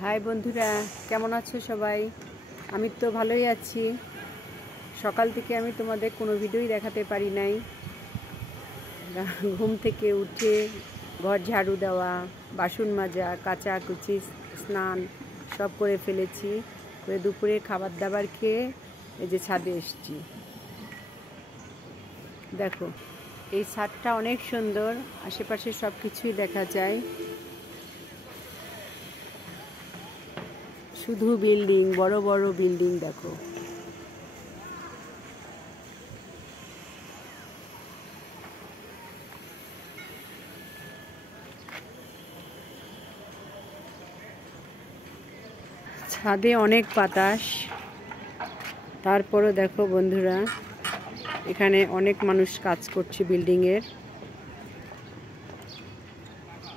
High বন্ধুরা, কেমন আছো সবাই? আমি তো ভালোই আছি। সকাল থেকে আমি তোমাদের কোনো ভিডিওই দেখাতে পারি নাই। ঘুম থেকে উঠে ঘর ঝাড়ু দেওয়া, বাসন মাজা, কাচাকুচি, স্নান সব করে ফেলেছি। করে দুপুরে খাবার দাবার খেয়ে এই যে ছাদে এসেছি। দেখো, এই ছাদটা অনেক সুন্দর, আশেপাশে সব কিছুই দেখা যায়। শুধু বিল্ডিং, বড় বড় বিল্ডিং দেখো। ছাদে অনেক বাতাস, তারপরও দেখো বন্ধুরা, এখানে অনেক মানুষ কাজ করছে বিল্ডিংয়ের।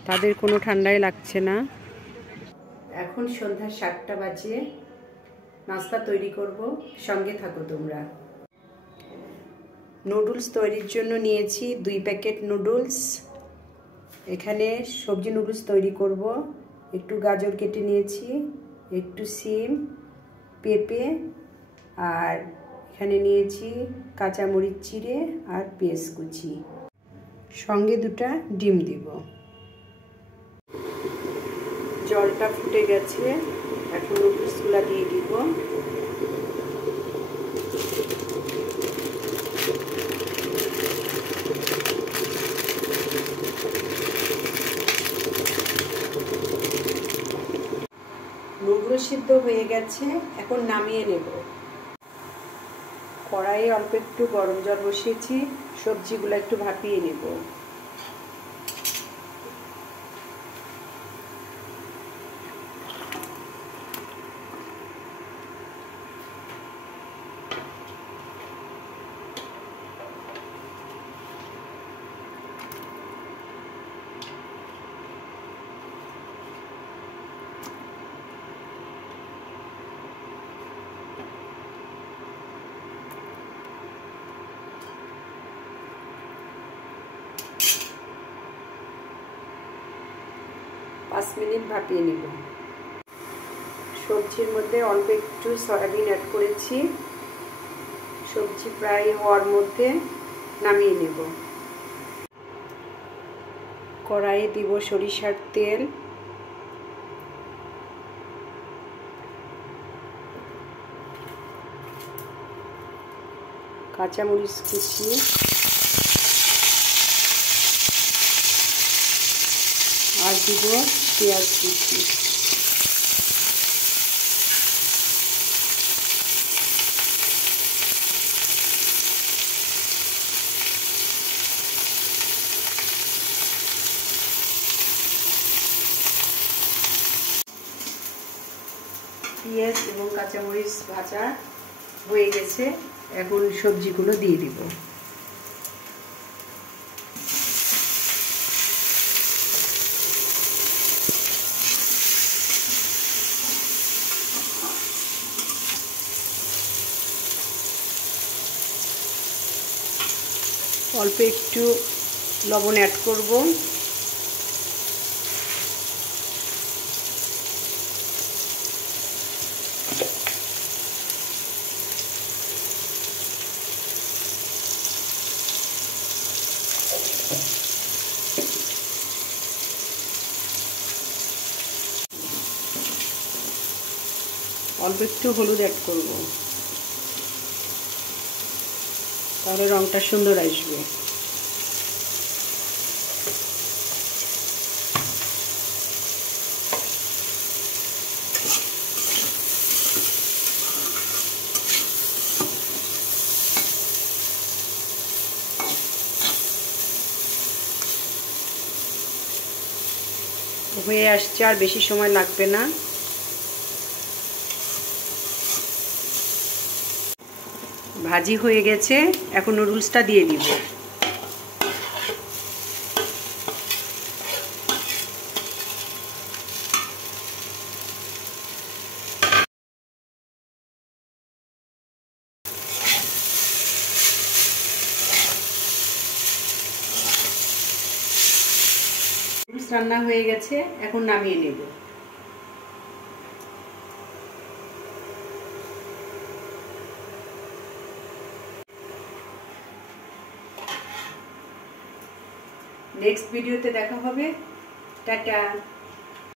তাদের কোনো ঠান্ডাই লাগছে না। এখন সন্ধ্যা 7টা বাজে, নাস্তা তৈরি করব, সঙ্গে থাকো তোমরা। নুডলস তৈরির জন্য নিয়েছি 2 প্যাকেট নুডলস। এখানে সবজি নুডলস তৈরি করব। একটু গাজর কেটে নিয়েছি, একটু সিম, পেঁপে, আর এখানে নিয়েছি কাঁচামরিচ চিড়ে আর পেঁয়াজ কুচি, সঙ্গে 2টা ডিম দিব। জলটা ফুটে গেছে, এখন নুডলসগুলো দিয়ে দিব। নুডলস সিদ্ধ হয়ে গেছে, এখন নামিয়ে নেব। কড়াইয়ে অল্প একটু গরম জল বসিয়েছি, সবজিগুলো একটু ভাপিয়ে নেব। পাঁচ মিনিট ভাপিয়ে নেব। সবজির মধ্যে অল্প একটু সয়াবিন অ্যাড করেছি। সবজি প্রায় হওয়ার মধ্যে নামিয়ে নেব। কড়াইয়ে দিব সরিষার তেল, কাঁচামরিচ কুচি, আর দিব পেঁয়াজ কুচি। পেঁয়াজ এবং কাঁচামরিচ ভাজা হয়ে গেছে, এখন সবজিগুলো দিয়ে দিব। অল্প একটু লবণ অ্যাড করব। অল্প একটু হলুদ অ্যাড করব, তাহলে রংটা সুন্দর আসবে। হয়ে আসছে, আর বেশি সময় লাগবে না। ভাজি হয়ে গেছে, এখন নুডলসটা দিয়ে দিব। নুডলস রান্না হয়ে গেছে, এখন নামিয়ে নেব। নেক্সট ভিডিওতে দেখা হবে। টাটা।